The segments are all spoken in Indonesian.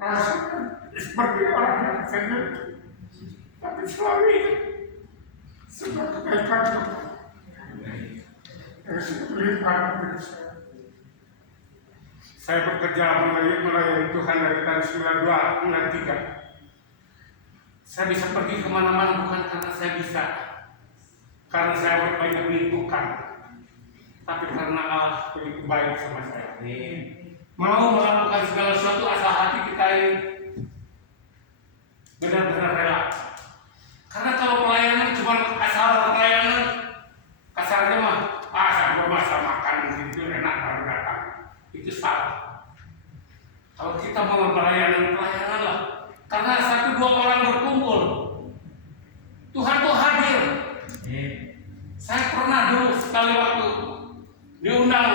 rasakan seperti orang yang sendiri, tapi selalu ingat sebuah kebaikan Tuhan yang sudah melimpahkan kepada saya. Saya bekerja melayani Tuhan dari tahun 92, 93. Saya bisa pergi kemana-mana bukan karena saya bisa, karena saya banyak duit, bukan, tapi karena Allah begitu baik sama saya. Mau melakukan segala sesuatu asal hati kita ini benar-benar rela. Karena kalau pelayanan cuma asal pelayanan, kasarnya mah saya masak makan gitu enak baru datang, itu salah. Kalau kita mau pelayanan lah, karena 1-2 orang berkumpul, Tuhan tuh hadir. Saya pernah dulu sekali waktu diundang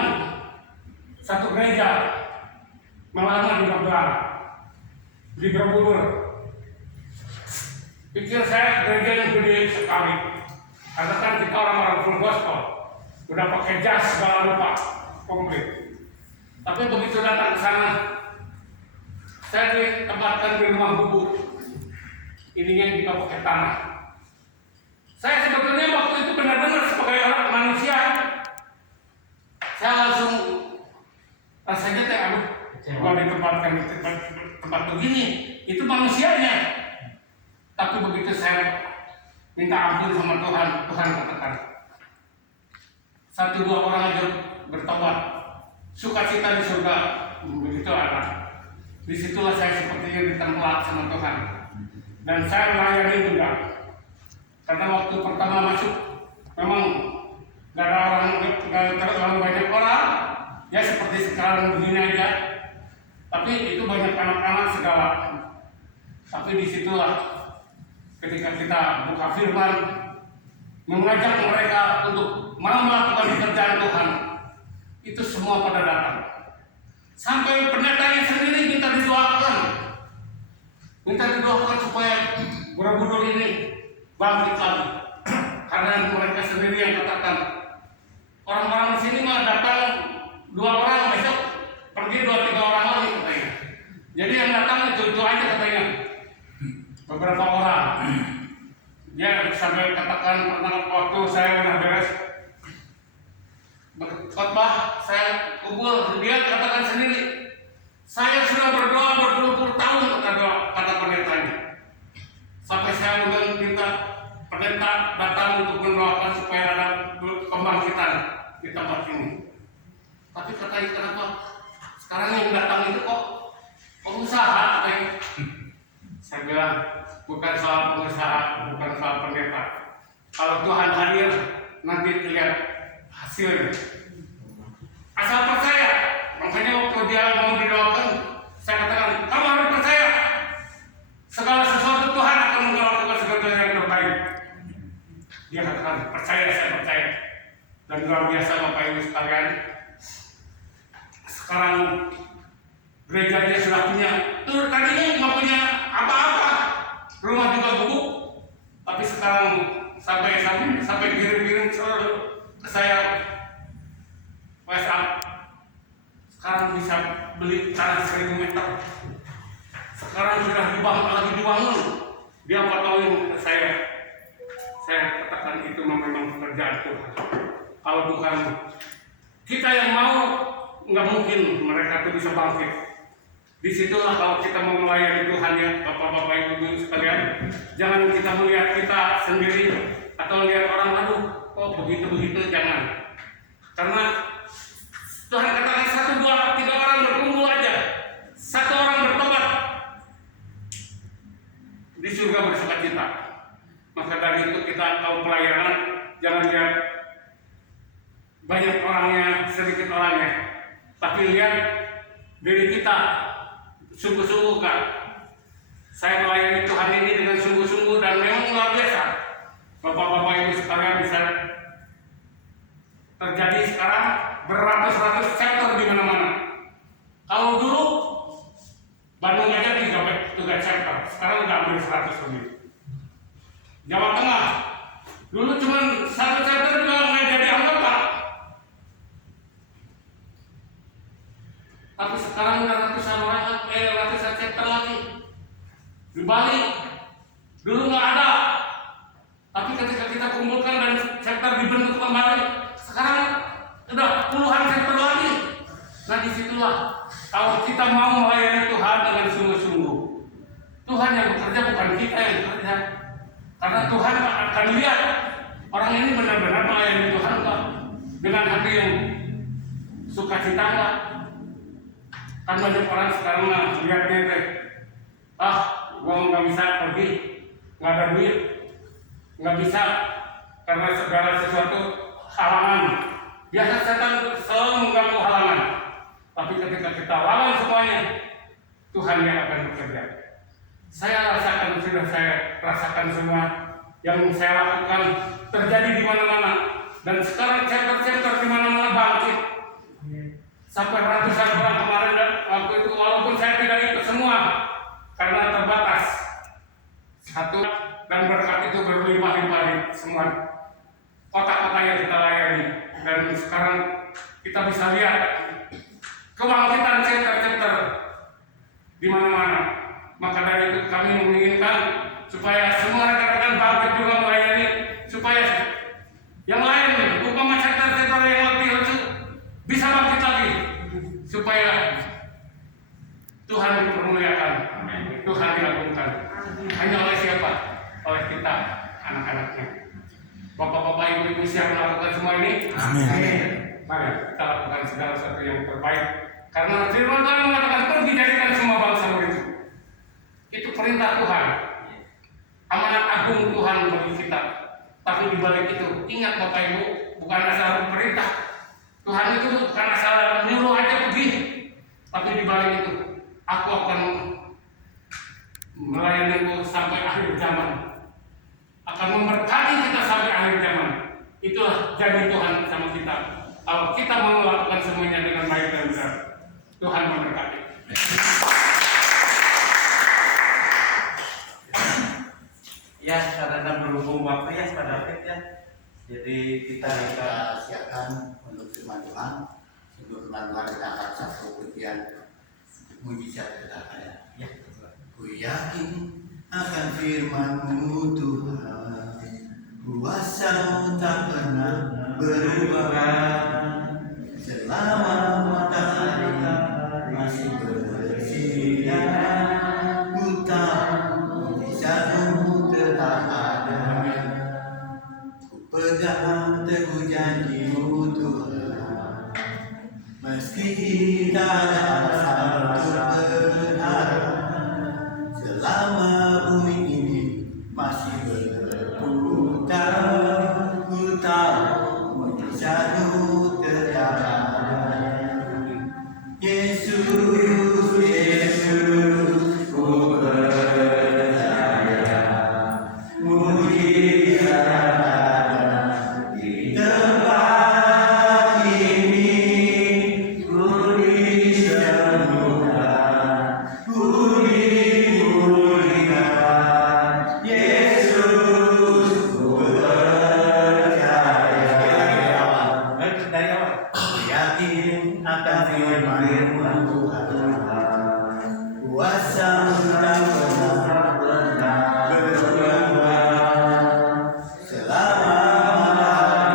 satu gereja melamar di Magelang, di Borobudur. Pikir saya gereja yang gede sekali, karena kan kita orang-orang full gospel, udah pakai jas segala rupa komplit. Tapi begitu datang ke sana, saya ditempatkan di rumah bubuk, ininya kita pakai tanah. Saya sebetulnya waktu itu benar-benar sebagai orang manusia, saya langsung rasanya kalau ditempatkan di tempat begini, itu manusianya. Tapi begitu saya minta ampun sama Tuhan, Tuhan katakan 1-2 orang aja bertobat, sukacita di surga, begitu ada. Disitulah saya sepertinya ditempatkan sama Tuhan, dan saya melayani juga. Karena waktu pertama masuk, memang gak ada orang, gak terlalu banyak orang, ya seperti sekarang begini aja. Tapi itu banyak anak-anak segala. Tapi disitulah ketika kita buka firman, mengajak mereka untuk mau melakukan pekerjaan Tuhan, itu semua pada datang. Sampai pendetanya sendiri minta didoakan supaya Borobudur ini bangkit lagi. Karena mereka sendiri yang katakan, orang-orang di sini mah datang 2 orang, besok pergi 2-3 orang lagi katanya. Jadi yang datang itu aja katanya, beberapa orang. Dia sampai katakan pernah waktu saya udah beres khotbah, saya kumpul, dia katakan sendiri, saya sudah berdoa berpuluh-puluh tahun kata pendetanya. Sampai saya minta pendeta datang untuk mendoakan supaya ada kebangkitan di tempat ini. Tapi katanya kenapa sekarang yang datang itu kok pengusaha katanya. Saya bilang bukan soal pengusaha, bukan soal pendeta. Kalau Tuhan hadir nanti lihat hasilnya. Asal percaya. Makanya waktu dia mau didoakan, saya katakan kamu harus percaya. Segala sesuatu Tuhan akan melakukan segala yang terbaik. Dia katakan percaya, saya percaya. Dan luar biasa Bapak Ibu sekalian. Sekarang gerejanya sudah punya. Tadinya nggak punya apa-apa, rumah juga gubuk. Tapi sekarang sampai kirim-kirim ke saya WhatsApp. Sekarang bisa beli tanah 1000 meter. Sekarang sudah dibangun. Dia fotoin ke saya. Saya katakan itu memang pekerjaan Tuhan. Kalau bukan kita yang mau, nggak mungkin mereka itu bisa bangkit. Disitulah kalau kita mau melayani Tuhan ya, Bapak-bapak Ibu sekalian, jangan kita melihat kita sendiri atau lihat orang lalu, kok begitu-begitu, jangan. Karena Tuhan katakan 1-2-3 orang berkumpul aja, 1 orang bertobat, di surga bersukacita. Maka dari itu kita tahu pelayanan, jangan lihat banyak orangnya, sedikit orangnya, tapi lihat diri kita sungguh-sungguh kan. Saya melayani Tuhan ini dengan sungguh-sungguh dan memang luar biasa. Bapak-bapak Ibu sekalian, bisa terjadi sekarang beratus-ratus chapter di mana-mana. Kalau dulu Bandung aja 3 chapter, sekarang udah hampir 100 lebih. Jawa Tengah dulu cuma 1 chapter juga nggak jadi anggota, tapi sekarang udah ratusan chapter lagi. di Bali dulu nggak ada, tapi ketika kita kumpulkan dan chapter dibentuk kembali, sekarang udah puluhan chapter lagi. Nah disitulah kalau kita mau melayani Tuhan dengan sungguh-sungguh, Tuhan yang bekerja bukan kita yang bekerja, karena Tuhan akan lihat orang ini benar-benar melayani Tuhan nggak, dengan hati yang sukacita nggak. Kan banyak orang sekarang lihatnya teh, gua nggak bisa pergi, nggak ada duit, nggak bisa karena segala sesuatu halangan. Biasa setan selalu mengganggu halangan, tapi ketika kita lawan semuanya, Tuhan yang akan bekerja. Sudah saya rasakan semua yang saya lakukan terjadi di mana-mana, dan sekarang chapter-chapter di mana-mana bangkit. Sampai ratusan orang kemarin dan waktu itu, walaupun saya tidak ikut semua karena terbatas satu, dan berkat itu berlimpah-limpah di semua kota-kota yang kita layani. Dan sekarang kita bisa lihat kebangkitan chapter-chapter di mana-mana. Maka dari itu kami menginginkan supaya semua rekan-rekan bangkit juga melayani, supaya yang lain umpama chapter-chapter yang lebih lucu bisa bangkit lagi, supaya Tuhan dipermuliakan, Tuhan diagungkan. Hanya oleh siapa? Oleh kita, anak-anaknya. Bapak-bapak, ibu-ibu siap melakukan semua ini? Amin. Mari kita lakukan segala sesuatu yang terbaik, karena firman Tuhan mengatakan pergi jadikan semua bangsa murid. Itu perintah Tuhan, amanat agung Tuhan bagi kita. Tapi di balik itu, ingat Bapak Ibu, bukan asal perintah Tuhan itu, bukan asal menyuruh aja pergi, tapi di balik itu, aku akan melayanimu sampai akhir zaman, akan memberkati kita sampai akhir zaman. Itulah janji Tuhan sama kita. Kalau kita mau melakukan semuanya dengan baik dan benar, Tuhan memberkati. Ya, karena berhubung waktu ya Pak David ya, jadi kita siapkan untuk firman Tuhan. Untuk firman Tuhan kita akan satu pujian mujizat kita ada. ya. Ku yakin akan firman-Mu Tuhan, kuasa-Mu tak pernah berubah. Selama matahari masih bersinar, ku tahu mujizat-Mu tetap ada. Ku pegang teguh janji-Mu Tuhan, meski kita ada alasan untuk berharap. Selama bumi ini masih berputar, ku tahu mujizat-Mu tetap ada. Yesus, Yesus, ku percaya mujizat ada di tempat ini. Ku disembuhkan, ku dipulihkan. Yesus, ku percaya. Dari awal. Yakin akan firman-Mu Tuhan, kuasa-Mu tak pernah berubah. Selama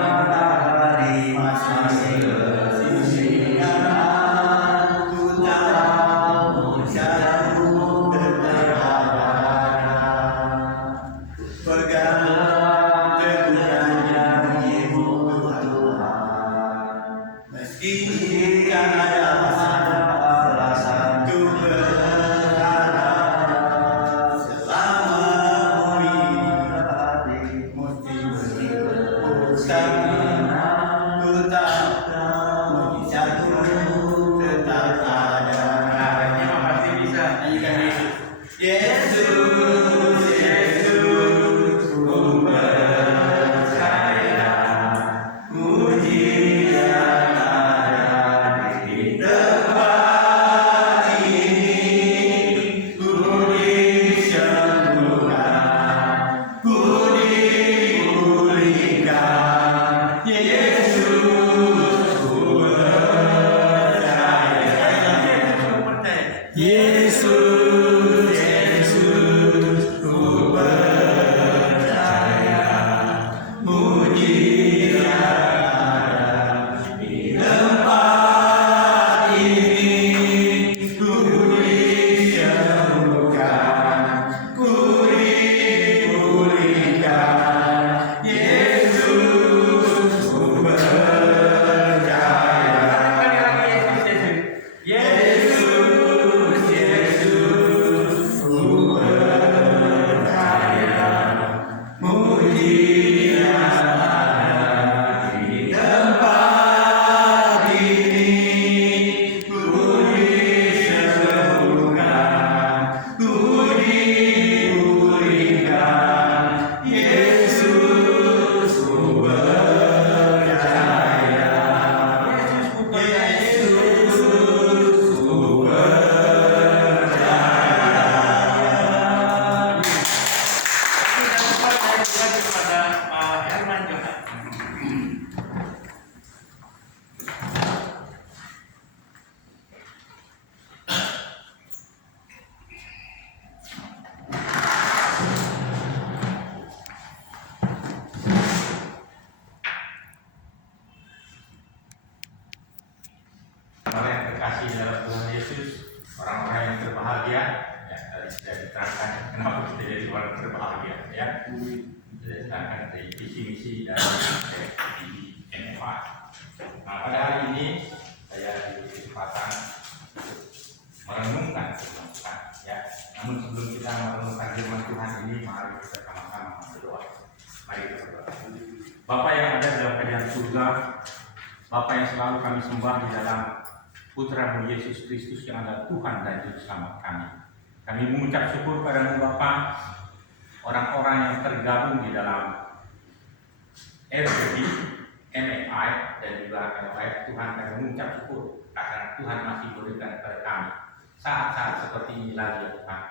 matahari masih bersinar, ku tahu mujizat-Mu tetap ada. Pegang teguh janji-Mu Tuhan, meski tak ada alasan untuk berharap. Selama bumi ini mesti berputar, ku tahu mujizat-Mu tetap ada. Terima kasih bisa nyanyikan Yesus. Yesus, Yesus, ku percaya mujizat ada di tempat ini. Ku disembuhkan, ku dipulihkan. Yesus, ku percaya. Percaya. Yesus, Yesus, berbahagia, ya tadi sudah diterangkan kenapa kita jadi orang berbahagia, ya. Sudah diterangkan dari visi misi dan di MFA. Nah, pada hari ini saya diberi kesempatan merenungkan firman Tuhan, ya. Namun sebelum kita merenungkan firman Tuhan ini, mari kita sama-sama berdoa. Mari kita berdoa. Bapa yang ada dalam kerajaan surga, Bapa yang selalu kami sembah di dalam Putra-Mu Yesus Kristus yang adalah Tuhan dan Juru Selamat kami. Kami mengucap syukur padamu Bapa, orang-orang yang tergabung di dalam RBD, MFI dan juga LFI. Tuhan, kami mengucap syukur karena Tuhan masih berikan kepada kami saat-saat seperti ini lagi ya Tuhan.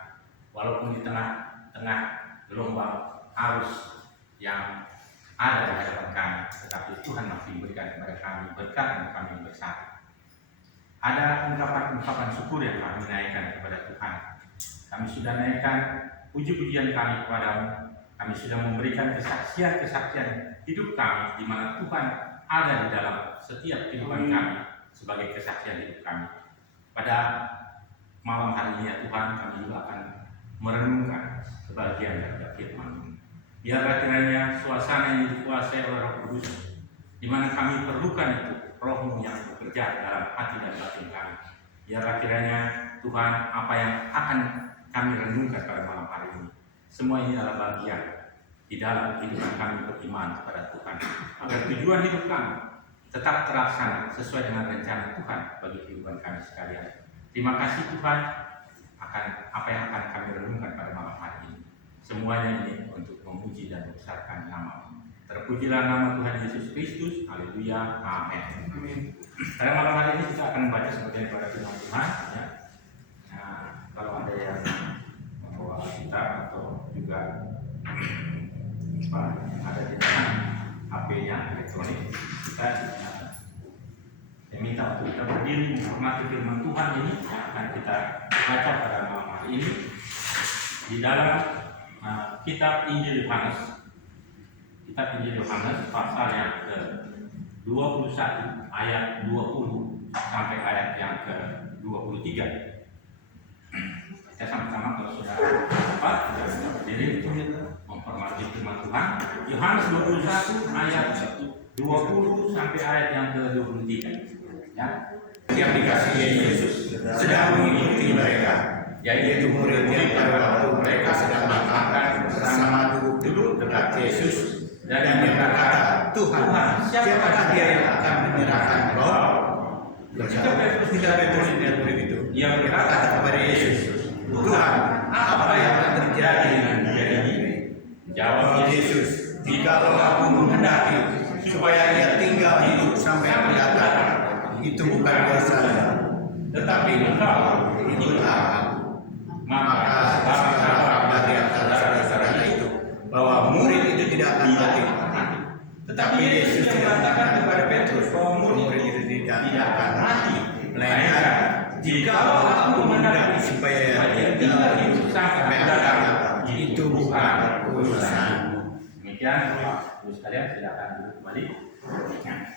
Walaupun di tengah-tengah gelombang arus yang ada di hadapan kami, tetapi Tuhan masih memberikan kepada kami berkat yang kami bersama. Ada ungkapan-ungkapan syukur yang kami naikkan kepada Tuhan. Kami sudah naikkan puji-pujian kami kepadamu. Kami sudah memberikan kesaksian-kesaksian hidup kami, di mana Tuhan ada di dalam setiap kehidupan kami sebagai kesaksian hidup kami. Pada malam hari ini ya Tuhan, kami juga akan merenungkan sebagian dari firman-Mu. Biarlah kiranya suasana yang dikuasai oleh Roh Kudus, di mana kami perlukan itu, Roh-Mu yang bekerja dalam hati dan batin kami. Biarlah kiranya Tuhan, apa yang akan kami renungkan pada malam hari ini, semua ini adalah bagian di dalam kehidupan kami beriman kepada Tuhan, agar tujuan hidup kami tetap terlaksana sesuai dengan rencana Tuhan bagi kehidupan kami sekalian. Terima kasih Tuhan akan apa yang akan kami renungkan pada malam hari ini. Semuanya ini untuk memuji dan membesarkan nama-Mu. Terpujilah nama Tuhan Yesus Kristus. Haleluya. Amin. Pada malam hari ini kita akan membaca sebagian pada firman Tuhan. Ya. Nah, kalau ada yang membawa kitab atau juga ada di dalam HP-nya elektronik, kita minta untuk kita berdiri menghormati firman Tuhan ini yang akan kita baca pada malam hari ini di dalam kitab Injil Yohanes. Kitab Injil Yohanes pasal yang ke-21 ayat 20 sampai ayat yang ke-23. Kita sama-sama kalau sudah dapat kita bisa berdiri untuk menghormati firman Tuhan. Yohanes 21 ayat 20 sampai ayat yang ke-23. Ya. Yang dikasihi Yesus sedang mengikuti mereka, yaitu murid yang pada waktu mereka sedang makan bersama duduk dekat Yesus, dan dia berkata, Tuhan, siapakah dia yang akan menyerahkan Roh? Tidak Petrus yang murid itu. Ia berkata kepada Yesus, Tuhan, apa yang akan terjadi dengan dia ini? Jawab Yesus, jikalau aku menghendaki supaya ia tinggal hidup sampai aku datang, itu bukan kuasanya, tetapi engkau ikutlah aku. Maka saudara dari antara saudara itu bahwa murid itu tidak akan mati. Tetapi Yesus tidak katakan kepada Petrus bahwa murid itu tidak akan mati, melainkan jikalau aku menghendaki supaya dia tinggal hidup sampai datang, itu bukan urusanmu. Demikian, Bapak Ibu sekalian, silakan duduk kembali.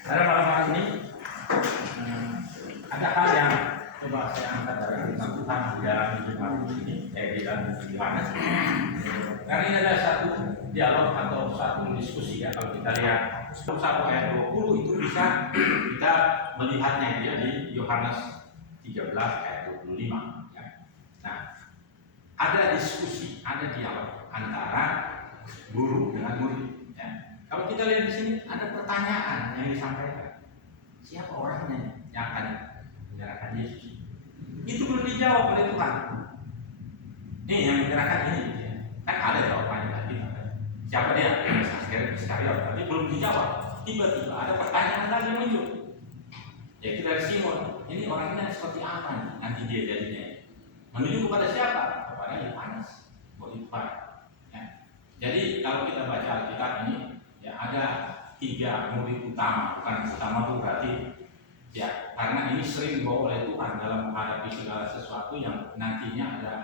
Pada malam hari ini ada hal yang coba saya angkat dari firman Tuhan di dalam hidup ini, di dalam Yohanes. Karena ini ada satu dialog atau satu diskusi ya. Kalau kita lihat 1 ayat 20 itu bisa kita melihatnya ya, di Yohanes 13 ayat 25 ya. Nah, ada diskusi, ada dialog antara guru dengan murid ya. Kalau kita lihat di sini ada pertanyaan yang disampaikan, siapa orangnya yang akan menyerahkan Yesus? Itu belum dijawab oleh Tuhan. Ini yang menyerahkan ini ya. Kan ada jawabannya tadi. Siapa dia? Iskariot. Tapi belum dijawab. Tiba-tiba ada pertanyaan lagi muncul, yaitu dari Simon. Ini orangnya seperti apa nih? Nanti dia jadinya menuju kepada siapa? Kepada Yohanes murid Tuhan ya. Jadi kalau kita baca Alkitab ini ya, ada 3 murid utama. Bukan utama itu berarti ya, karena ini sering dibawa oleh Tuhan dalam menghadapi segala sesuatu yang nantinya ada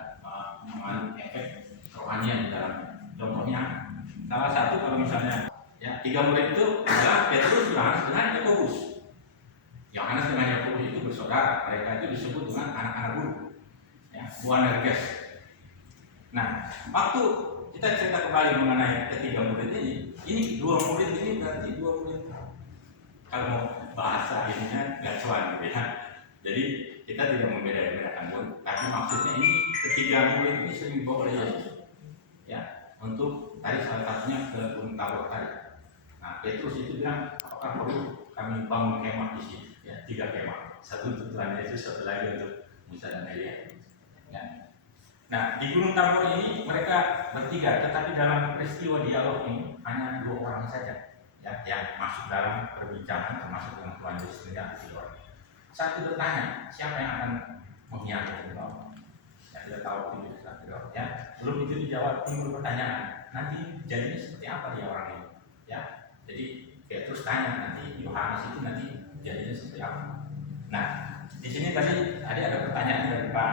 mengandung efek kerohanian di dalamnya. Contohnya, salah satu kalau misalnya ya, 3 murid itu adalah Petrus, Yohanes dengan Yakobus. Yohanes dengan Yakobus itu bersaudara, mereka itu disebut dengan anak-anak guru. Ya. Boanerges. Nah, waktu kita cerita kembali mengenai ketiga murid ini dua murid ini berarti dua murid. Kalau mau bahasa ininya gacuan gitu ya. Jadi kita tidak membedakan murid, tapi maksudnya ini ketiga murid ini sering dibawa oleh Yesus, ya, untuk tadi salah satunya ke Gunung Tabor tadi. Nah, Petrus itu bilang, apakah perlu kami bangun kemah di sini? Ya, 3 kemah, satu untuk Tuhan Yesus, satu lagi untuk Musa dan Elia. Ya. Nah, di Gunung Tabor ini mereka bertiga, tetapi dalam peristiwa dialog ini hanya 2 orang saja, ya, yang masuk dalam perbincangan termasuk dengan Tuhan Yesus sendiri. Satu bertanya, siapa yang akan mengkhianati engkau? Ya, kita tahu itu ya. Belum itu dijawab, timbul pertanyaan, nanti jadinya seperti apa dia orang ini? Ya, jadi Petrus tanya, nanti Yohanes itu nanti jadinya seperti apa? Nah, di sini tadi ada pertanyaan dari Pak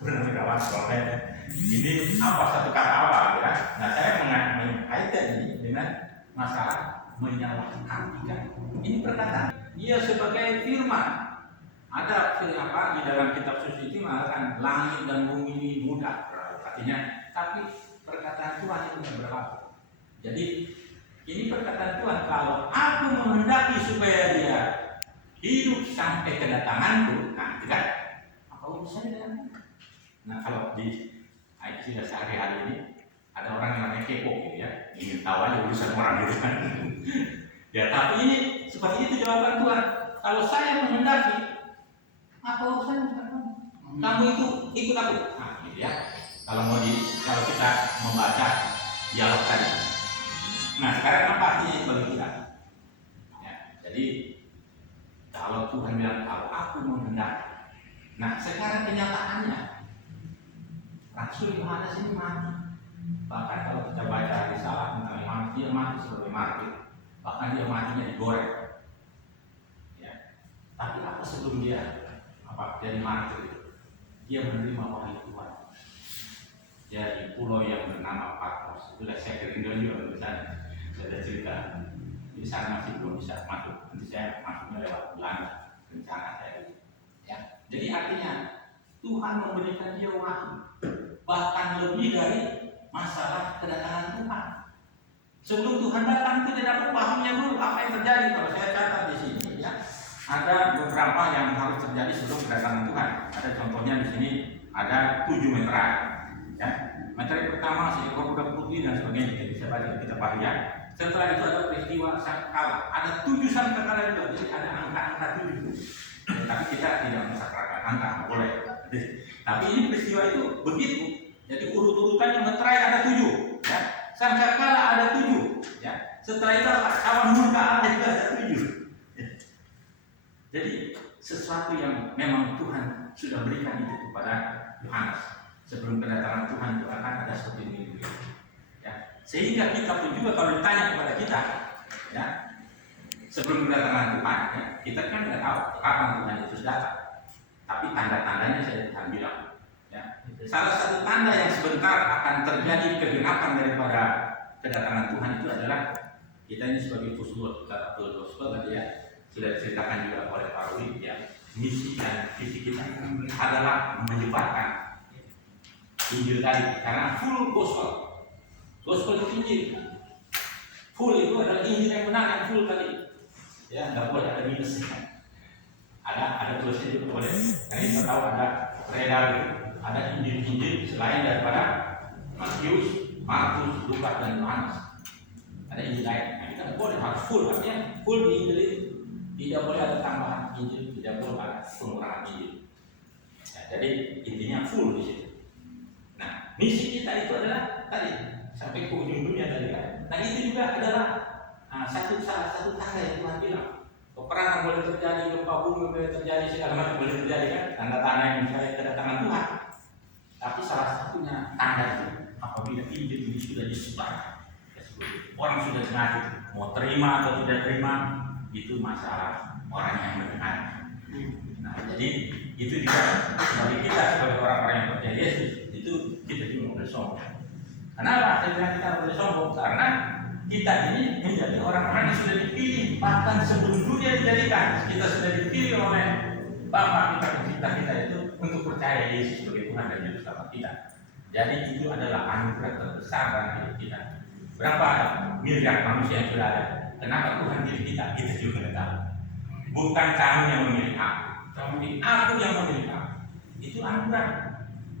Purnawirawan soalnya ini apa satu kata apa ya? Nah, saya mengaitkan ini dengan masalah menyalahartikan. Ini perkataan dia sebagai firman. Ada apa di dalam kitab suci itu mengatakan langit dan bumi ini mudah, artinya, tapi perkataan Tuhan itu tidak berlaku. Jadi ini perkataan Tuhan, kalau aku menghendaki supaya dia hidup sampai kedatanganku, nah tidak, apa urusannya dengan? Nah, kalau di istilah sehari-hari ini ada orang yang namanya kepo gitu ya, ingin tahu aja urusan orang gitu kan. Ya, tapi ini seperti itu jawaban Tuhan. Kalau saya menghendaki, apa urusannya dengan kamu? Kamu itu ikut aku. Nah, gitu ya. Kalau kita membaca dialog tadi. Nah, sekarang apa artinya itu bagi kita? Ya, jadi kalau Tuhan bilang kalau aku menghendaki. Nah, sekarang kenyataannya Rasul Yohanes ini mati. Bahkan kalau kita baca risalah tentang Yohanes, dia mati sebagai martir. Bahkan dia matinya digoreng. Ya. Tapi apa sebelum dia jadi martir? Dia menerima wahyu Tuhan. Dia di pulau yang bernama Patmos. Itulah saya kerinduan juga di sana. Saya ada cerita. Di sana masih belum bisa masuk. Nanti saya masuknya lewat Belanda. Rencana saya. Ya. Jadi artinya Tuhan memberikan dia wahyu. Bahkan lebih dari masalah kedatangan Tuhan. Sebelum Tuhan datang itu tidak dapat pahamnya dulu apa yang terjadi. Kalau saya catat di sini, ya, ada beberapa yang harus terjadi sebelum kedatangan Tuhan. Ada contohnya di sini ada 7 meterai. Ya. Meterai pertama seekor kuda putih dan sebagainya, kita bisa baca di kitab Wahyu. Setelah itu ada peristiwa sangkakala. Ada 7 sangkakala juga, jadi ada angka-angka 7. Tapi kita tidak mensakrakan angka, boleh. Tapi ini peristiwa itu begitu. Jadi urut-urutannya meterai ada 7. Ya. Sangkakala ada 7. Ya. Setelah itu kawan murka juga ada 7. Ya. Jadi sesuatu yang memang Tuhan sudah berikan itu kepada Yohanes. Sebelum kedatangan Tuhan itu akan ada seperti ini. Ya. Sehingga kita pun juga kalau ditanya kepada kita, ya, sebelum kedatangan Tuhan, ya, kita kan tidak tahu kapan Tuhan Yesus datang. Tapi tanda-tandanya saya akan bilang. Ya. Salah satu tanda yang sebentar akan terjadi kegenapan daripada kedatangan Tuhan itu adalah kita ini sebagai Gospel, kata Gospel tadi ya sudah diceritakan juga oleh Pak Rudi, ya, misi dan visi kita adalah menyebarkan Injil tadi, karena full Gospel itu Injil, full itu adalah Injil yang benar, yang full tadi, ya, nggak boleh ada minusnya. Ada tulisnya juga boleh. Nah, kita tahu ada beredar, ada Injil selain daripada Matius, Markus, Lukas dan Yohanes. Ada Injil lain. Nah, kita boleh harus full, artinya full di Injil itu. Tidak boleh ada tambahan Injil, tidak boleh ada pengurangan Injil. Ya, jadi intinya full di situ. Nah, misi kita itu adalah tadi sampai ke ujung dunia tadi kan. Nah, itu juga adalah salah satu tanda yang Tuhan bilang. Peperangan boleh terjadi, gempa bumi boleh terjadi, segala macam boleh terjadi kan, tanda-tanda yang misalnya kedatangan Tuhan. Tapi salah satunya tanda itu apabila Injil ini sudah disebar, orang sudah mengaku mau terima atau tidak terima, itu masalah orang yang mendengar. Nah, jadi itu juga bagi kita sebagai orang-orang yang percaya Yesus, itu kita juga boleh sombong. Kenapa saya bilang kita boleh sombong? Karena kita ini menjadi orang-orang yang sudah dipilih, bahkan sebelum dunia dijadikan, kita sudah dipilih oleh Bapa kita, pencipta kita itu untuk percaya Yesus sebagai Tuhan Tuhan dan Yesus dalam kita. Jadi itu adalah anugerah terbesar dalam hidup kita. Berapa miliar manusia yang sudah ada? Kenapa Tuhan pilih kita? Kita juga tidak tahu. Bukan kamu yang memilih aku, tapi aku yang memilih kamu. Itu anugerah.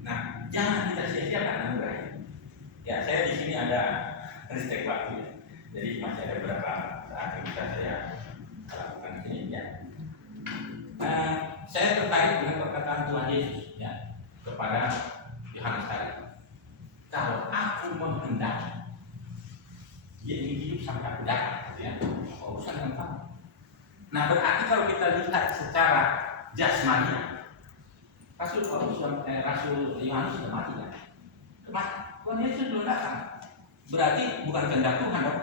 Nah, jangan kita sia-siakan anugerah ini. Ya, saya di sini ada ristek waktu. Jadi masih ada beberapa saat yang bisa saya lakukan di sini. Ya. Saya tertarik dengan perkataan Tuhan Yesus ya kepada Yohanes tadi. Kalau aku menghendaki, dia ingin hidup sampai aku datang, gitu ya. Urusan dengan kamu. Nah, berarti kalau kita lihat secara jasmani, Rasul Yohanes sudah mati kan? Tuhan Yesus belum datang. Berarti bukan kehendak Tuhan dong.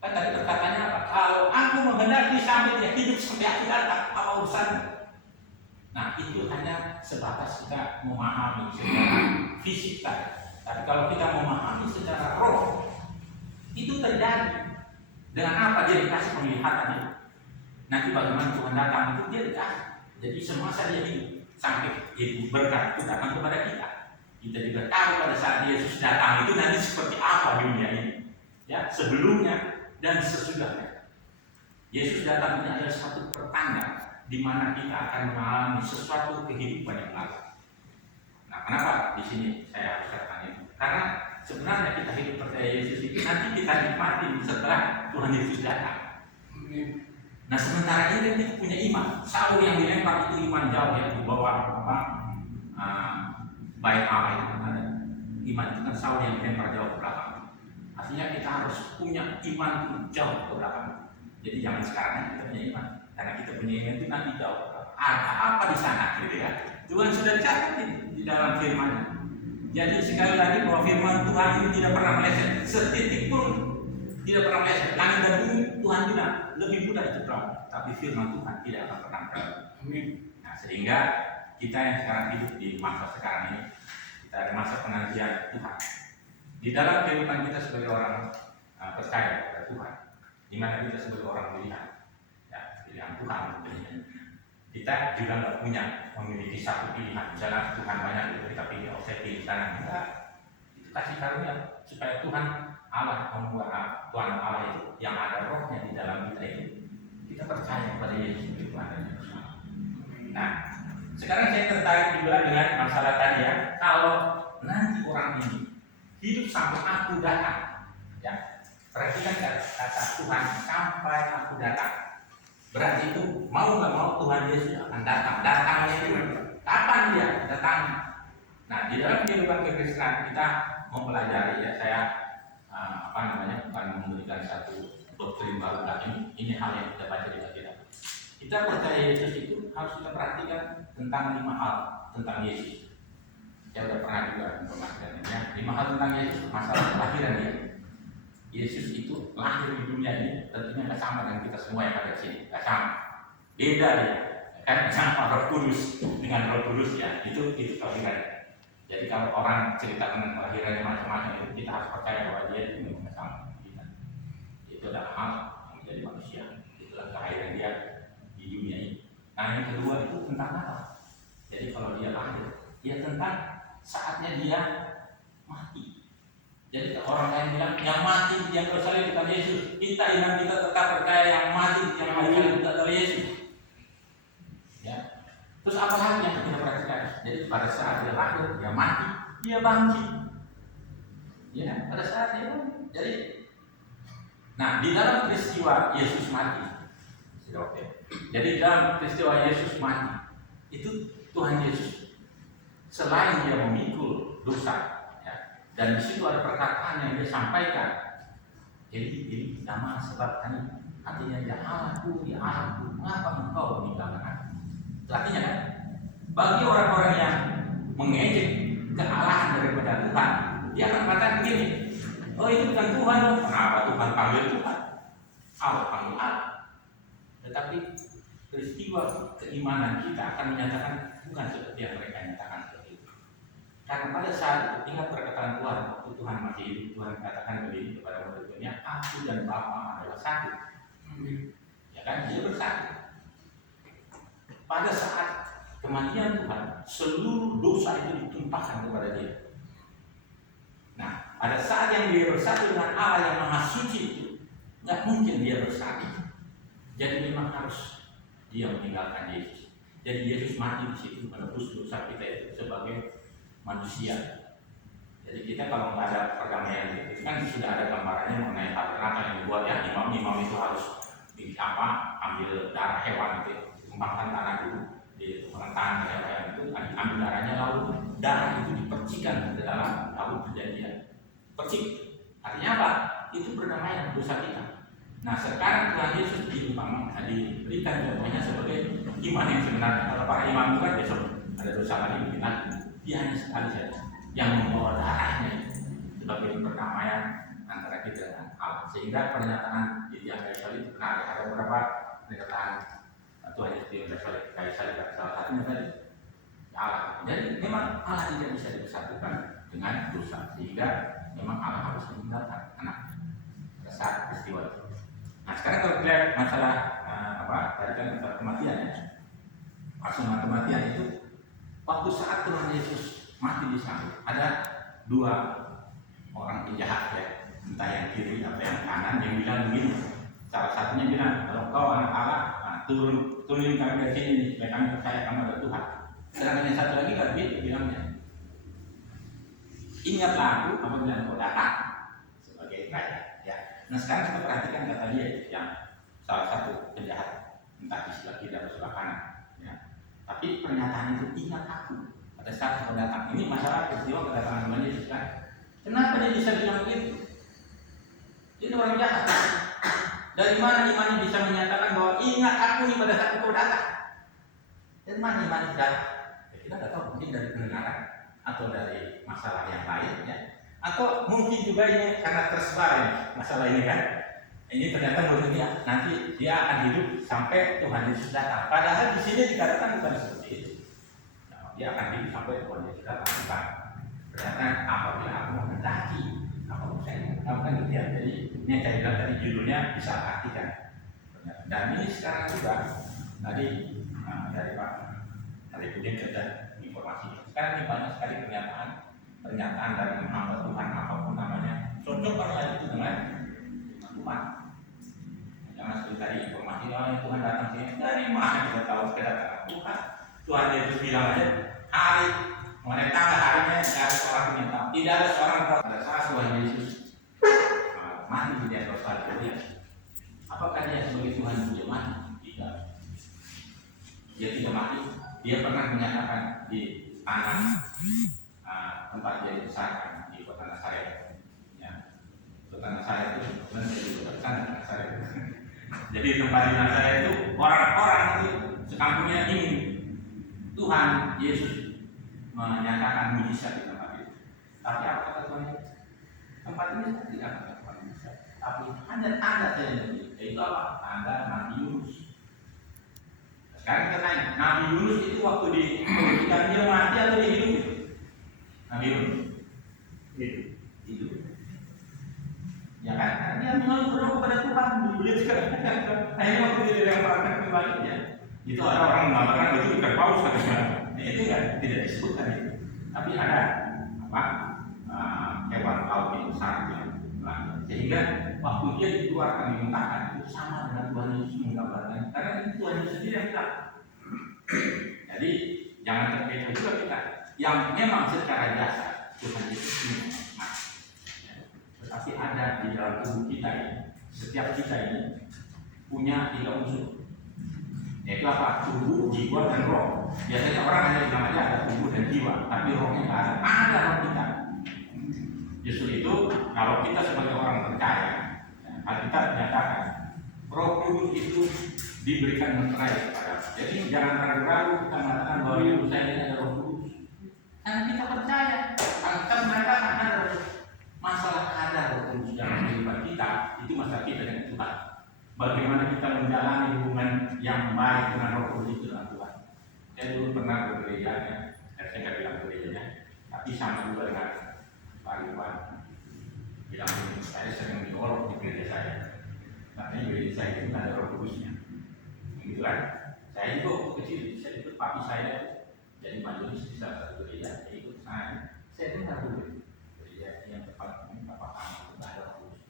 Kan tadi perkataannya apa? Kalau aku menghendaki sampai dia hidup sampai aku datang, apa urusannya? Nah, itu hanya sebatas kita memahami secara fisik tadi. Tapi kalau kita memahami secara roh, itu terjadi. Dengan apa? Dia dikasih penglihatannya. Nanti bagaimana Tuhan datang itu dia dikasih. Jadi semasa dia hidup sampai itu berkat itu datang kepada kita. Kita juga tahu pada saat Yesus datang itu nanti seperti apa dunia ini. Ya, sebelumnya dan sesudahnya. Yesus datang ini adalah satu pertanda di mana kita akan mengalami sesuatu kehidupan yang baru. Nah, kenapa di sini saya harus katakan itu? Karena sebenarnya kita hidup percaya Yesus itu nanti kita nikmati setelah Tuhan Yesus datang. Nah, sementara ini kita punya iman. Saul yang dilempar itu iman jauh ya di bawah baik Allah itu ada. Iman itu kan Saul yang dilempar jauh ke belakang. Artinya kita harus punya iman jauh ke belakang. Jadi jangan sekarang kita punya iman. Karena kita punya iman itu nanti jauh. Ada apa di sana gitu ya? Tuhan sudah catat di dalam firman-Nya. Jadi sekali lagi bahwa firman Tuhan itu tidak pernah meleset setitik pun, tidak pernah meleset. Langit dan bumi Tuhan bilang lebih mudah diceplok, tapi firman Tuhan tidak akan pernah berhenti. Nah, sehingga kita yang sekarang hidup di masa sekarang ini, kita ada masa penantian Tuhan. Di dalam kehidupan kita sebagai orang percaya kepada Tuhan, di mana kita sebagai orang pilihan, ya, pilihan Tuhan. Kita juga nggak punya memiliki satu pilihan. Misalnya Tuhan banyak kita pilih, saya pilih sana. Kita itu kasih karunia supaya Tuhan Allah membuat Tuhan Allah itu yang ada rohnya di dalam kita itu. Kita percaya kepada Yesus Tuhan dan Yesus. Nah, sekarang saya tertarik juga dengan masalah tadi ya. Kalau nanti orang ini hidup sampai aku datang, ya, perhatikan kata Tuhan sampai aku datang. Berarti itu mau nggak mau Tuhan Yesus akan datang. Datangnya itu kapan dia datang? Nah, di dalam kehidupan kekristenan kita mempelajari ya, saya bukan memberikan satu doktrin baru lagi. Ini hal yang kita baca di Alkitab. Kita percaya Yesus itu harus kita perhatikan tentang 5 hal tentang Yesus. Saya sudah pernah juga informasikan ya. 5 hal tentang Yesus, masalah kelahiran dia. Yesus itu lahir di dunia ini tentunya nggak sama dengan kita semua yang ada di sini, nggak sama, beda dia. Kan sama Roh Kudus dengan Roh Kudus ya, itu kelahiran. Jadi kalau orang cerita tentang kelahirannya macam-macam itu kita harus percaya bahwa dia itu memang sama kita. Itu adalah hal yang menjadi manusia. Itulah kelahiran dia di dunia ini. Nah, yang kedua itu tentang apa? Jadi kalau dia lahir, dia tentang saatnya dia mati. Jadi orang lain bilang yang mati yang bersalib bukan Yesus. Kita iman kita tetap percaya yang mati yang bersalib bukan adalah Yesus. Ya. Terus apa lagi yang kita perhatikan? Jadi pada saat dia lahir, dia mati, dia bangkit. Ya, pada saat dia bangkit. Jadi, nah di dalam peristiwa Yesus mati, oke. Jadi dalam peristiwa Yesus mati, itu Tuhan Yesus selain dia memikul dosa. Dan di situ ada perkataan yang dia sampaikan. Jadi nama sebab tadi artinya ya Allahku, mengapa engkau meninggalkan aku? Artinya kan, bagi orang-orang yang mengejek kealahan daripada Tuhan, dia akan mengatakan begini, oh itu bukan Tuhan, kenapa Tuhan panggil Tuhan? Allah panggil Allah. Tetapi peristiwa keimanan kita akan menyatakan bukan seperti yang mereka nyatakan. Karena pada saat ingat perkataan Tuhan, waktu Tuhan masih hidup, Tuhan katakan begini kepada murid-muridnya, aku dan Bapa adalah satu. Ya kan, dia bersatu. Pada saat kematian Tuhan, seluruh dosa itu ditumpahkan kepada dia. Nah, pada saat yang dia bersatu dengan Allah yang Maha Suci itu, nggak mungkin dia bersalah. Jadi memang harus dia meninggalkan Yesus. Jadi Yesus mati di situ menebus dosa kita itu sebagai manusia. Jadi kita kalau nggak ada perdamaian itu kan sudah ada gambarannya mengenai tabernakel yang dibuat ya, imam itu harus ambil darah hewan itu, tumpahkan tanah dulu di tangan hewan itu, ambil darahnya lalu darah itu dipercikan ke dalam tabut perjanjian. Percik artinya apa? Itu perdamaian dosa kita. Nah sekarang Tuhan Yesus diberikan contohnya sebagai iman yang sebenarnya. Kalau para imam itu kan besok ada dosa lagi mungkin lagi, dia hanya sekali saja yang membawa darahnya sebagai perdamaian antara kita dengan Allah. Sehingga pernyataan di tiang kayu salib itu benar. Ada beberapa pernyataan Tuhan Yesus di kayu salib, salah satunya tadi Allah. Jadi memang Allah tidak bisa dipersatukan dengan dosa, sehingga memang Allah harus meninggalkan anak pada saat peristiwa itu. Nah sekarang kalau kita lihat masalah tadi kan masalah kematian ya, masalah kematian itu waktu saat Tuhan Yesus mati di sana ada dua orang penjahat ya, entah yang kiri atau yang kanan, yang bilang begini. Salah satunya bilang, kalau kau anak Allah, turunin kami ke sini supaya kami percaya kamu ada Tuhan. Sedangkan yang satu lagi kan bilangnya, ingatlah aku apabila engkau datang sebagai raja. Ya. Nah sekarang kita perhatikan kata dia yang salah satu penjahat, entah di sebelah kiri atau sebelah kanan. Ya. Tapi pernyataan itu ingat aku pada saat engkau datang. Ini masalah peristiwa kedatangan Tuhan Yesus kan. Kenapa dia bisa bilang begitu? Dia orang jahat. Dari mana imannya bisa menyatakan bahwa ingat aku nih pada saat engkau datang? Dari mana imannya datang? Kita tidak tahu, mungkin dari pendengaran atau dari masalah yang lain ya, atau mungkin juga ini karena tersebar ini masalah ini kan. Ini ternyata menurut dia nanti dia akan hidup sampai Tuhan Yesus datang. Padahal di sini dikatakan bukan seperti itu. Nah, dia akan hidup sampai Tuhan Yesus datang. Bukan. Ternyata apabila aku menghendaki, apa saya kan gitu ya. Jadi ini yang saya bilang tadi judulnya bisa artikan. Dan ini sekarang juga tadi dari Pak Budin dan informasi. Sekarang ini banyak sekali pernyataan dari hamba Tuhan apapun namanya. Cocokkanlah itu dengan Tuhan. Jangan seperti tadi informasi Tuhan datang sini. Dari mana kita tahu kedatangan Tuhan? Tuhan Yesus bilang aja hari mengenai tanggal harinya tidak ada seorang yang tahu. Tidak ada seorang tahu. Pada saat Tuhan Yesus mati di atas salib dia, apakah dia sebagai Tuhan juga mati? Tidak. Dia tidak mati. Dia pernah menyatakan di tanah tempat dia dibesarkan di kota Nazaret. Ya. Kota Nazaret itu menjadi kota besar Nazaret. Jadi tempat di Nazaret itu orang-orang itu sekampungnya ingin Tuhan Yesus menyatakan mujizat di tempat itu. Tapi apa kata Tuhan Yesus? Tempat ini tidak akan tempat mujizat. Tapi hanya tanda saja, yaitu apa? Tanda Nabi Yunus. Sekarang kita tanya, Nabi Yunus itu waktu ketika dia mati atau dia hidup? Nabi Yunus hidup. Ya kan? Karena dia mengeluh berdoa kepada Tuhan, dibeli sekarang. Akhirnya waktu dia dilemparkan kembali ya, itu ada orang mengatakan itu ikan paus katanya. Itu kan tidak disebutkan itu. Tapi ada hewan paus yang besar yang sehingga waktu dia dikeluarkan dimuntahkan itu sama dengan Tuhan Yesus menggambarkan. Karena itu Tuhan Yesus sendiri yang bilang. Jadi jangan terkejut juga kita yang memang secara dasar Tuhan Yesus ini mati. Tetapi ada di dalam tubuh kita ini, setiap kita ini punya 3 unsur. Yaitu apa? Tubuh, jiwa, dan roh. Biasanya orang hanya bilang aja ada tubuh dan jiwa, tapi rohnya tidak ada. Ada roh kita. Justru itu kalau kita sebagai orang percaya, Alkitab menyatakan Roh Kudus itu diberikan meterai kepada kita. Jadi jangan ragu-ragu kita mengatakan bahwa hidup saya ini ada Roh Kudus. Karena kita percaya, Alkitab menyatakan ada masalah ada Roh Kudus dalam kehidupan kita, itu masalah kita dengan Tuhan. Bagaimana kita menjalani hubungan yang baik dengan Roh Kudus itu dengan Tuhan. Saya dulu pernah bergereja, saya nggak bilang gerejanya, tapi sama juga dengan Pak Iwan bilang saya sering diolok di gereja saya. Karena gereja saya itu ada Roh Kudusnya, gitu kan? Saya juga waktu kecil, saya ikut papi saya Jadi majelis bisa satu gereja ikut saya dengar dulu gereja yang tepat ini Bapak kami tidak ada Roh Kudus.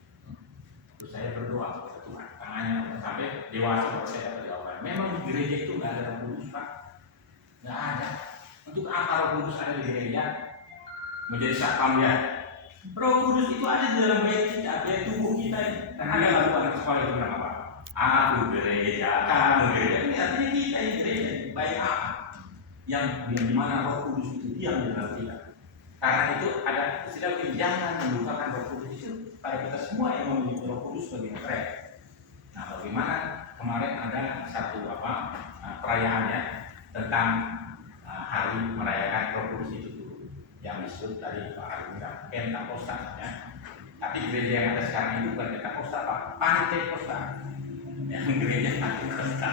Terus saya berdoa ke Tuhan, tangannya sampai dewasa saya dapat jawaban. Memang di gereja itu nggak ada Roh Kudus Pak, nggak ada. Untuk apa Roh Kudus ada di gereja? Menjadi satpam ya. Roh Kudus itu ada di dalam bait tubuh kita ini. Karena ada lagu anak sekolah itu bilang apa? Aku gereja, kamu gereja. Ini artinya kita ini gereja. Baik apa? Yang di mana Roh Kudus itu diam di dalam kita. Karena itu ada istilah jangan melupakan Roh Kudus itu pada kita semua yang memiliki Roh Kudus sebagai mereka. Nah, bagaimana kemarin ada satu perayaannya tentang hari merayakan Roh Kudus itu yang disebut tadi Pak Arwinda Pentakosta ya. Tapi gereja yang ada sekarang itu bukan Pentakosta Pak, Pantekosta. Yang gereja Pantekosta.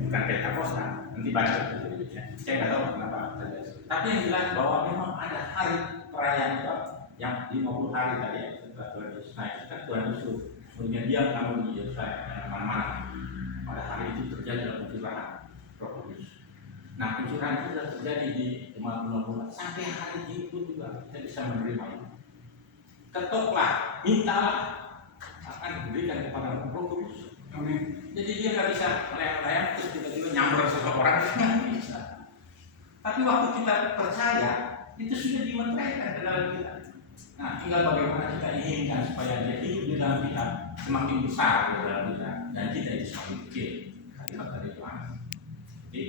Bukan Pentakosta. Nanti baca itu ya. Saya nggak tahu kenapa terjadi. Tapi yang jelas bahwa memang ada hari perayaan itu yang 50 hari tadi ya. Setelah Tuhan Yesus naik, kan Tuhan Yesus kemudian diam kamu di Yerusalem mana-mana. Pada hari itu terjadi dalam pencurahan Roh Kudus. Nah, pencurahan itu sudah terjadi di umat bulan sampai hari ini pun juga kita bisa menerima itu. Ketoklah, mintalah akan diberikan kepada Roh Kudus. Amin. Jadi dia nggak bisa melayang-layang terus tiba-tiba nyamber seseorang, nggak bisa. Tapi waktu kita percaya itu sudah dimeteraikan ke dalam kita. Nah, tinggal bagaimana kita inginkan supaya dia hidup di dalam kita semakin besar di dalam kita dan kita itu semakin kecil. Hati-hati dari Tuhan. Jadi